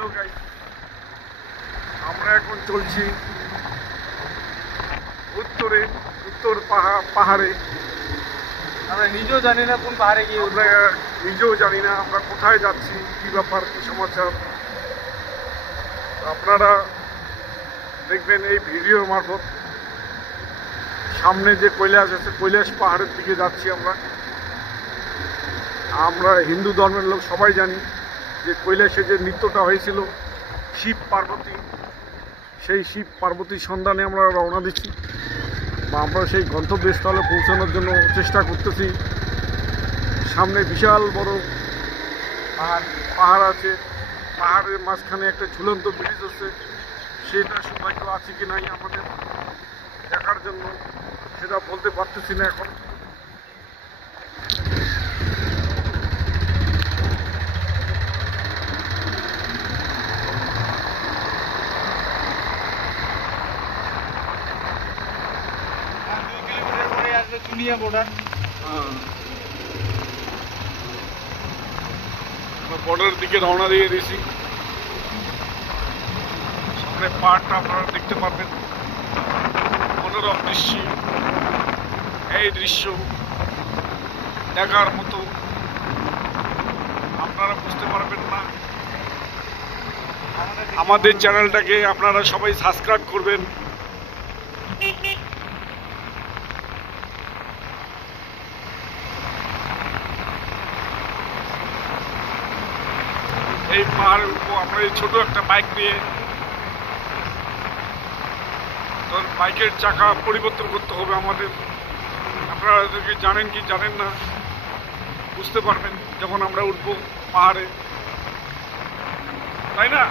Hello guys, আমরা এখন চলছি উত্তর পাহাড়ে। আমরা নিজেও জানি না কোন পাহাড়ে গিয়ে আমরা নিজেও জানি না আমরা কোথায় যাচ্ছি, কি ব্যাপার, কি সমাচার। আপনারা দেখবেন এই ভিডিও মারফত। সামনে যে কৈলাস আছে, কৈলাস পাহাড়ের দিকে যাচ্ছি আমরা হিন্দু ধর্মের লোক সবাই জানি যে কৈলাসে যে নৃত্যটা হয়েছিল শিব পার্বতী, সেই শিব পার্বতীর সন্ধানে আমরা রওনা দিচ্ছি বা আমরা সেই গন্তব্যস্থলে পৌঁছানোর জন্য চেষ্টা করতেছি। সামনে বিশাল বড় পাহাড় আছে, পাহাড়ের মাঝখানে একটা ঝুলন্ত ব্রিজ আছে। সেটা সৌভাগ্য আছে কি নাই আমাদের দেখার জন্য সেটা বলতে পারতেছি না এখন। চুনিয়া বর্ডার, বর্ডারের দিকে রওনা দিয়ে দিয়েছি। সামনে পাহাড়টা আপনারা দেখতে পারবেন, মনোরম দৃশ্য। এই দৃশ্য দেখার মতো, আপনারা বুঝতে পারবেন না। আমাদের চ্যানেলটাকে আপনারা সবাই সাবস্ক্রাইব করবেন। এই পাহাড়ের উপর আমরা এই ছোট একটা বাইক নিয়ে, বাইকের চাকা পরিবর্তন করতে হবে আমাদের। আপনারা এদেরকে জানেন কি জানেন না বুঝতে পারবেন যখন আমরা উঠবো পাহাড়ে, তাই না?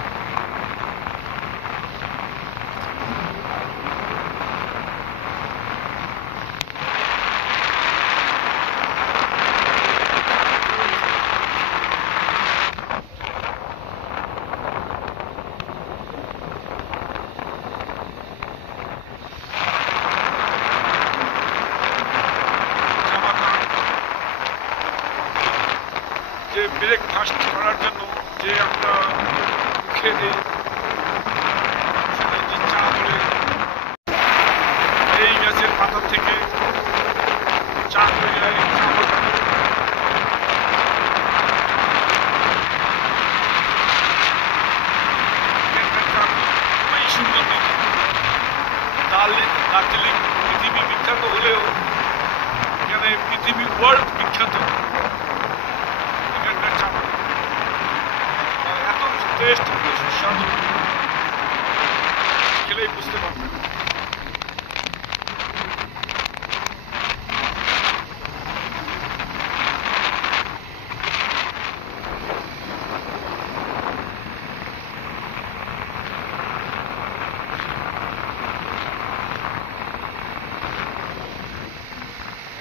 যে ব্রেকফাস্ট করার জন্য যে আমরা মুখে দিই, সেটা যে চা করে এই গাছের পাতা থেকে চা করে যায়। সুন্দর দার্জিলিং পৃথিবী বিখ্যাত হলেও এখানে পৃথিবী ওয়ার্ল্ড বিখ্যাত। এত টেস্ট, এত সুস্বাদু, খেলেই বুঝতে পারবেন।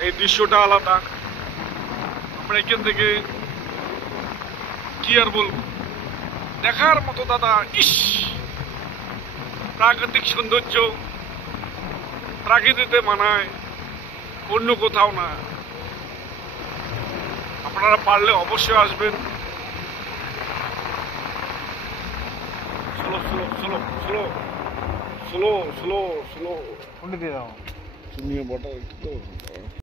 এই দৃশ্যটা আলাদা। আমরা এখান থেকে কি আর বলবো, দেখার মতো দাদা। ইস, প্রাকৃতিক সৌন্দর্য প্রাকৃতিতে মানায়, অন্য কোথাও না। আপনারা পারলে অবশ্যই আসবেন। Slow slow slow slow slow slow slow দিয়ে দাও। তুমি বটা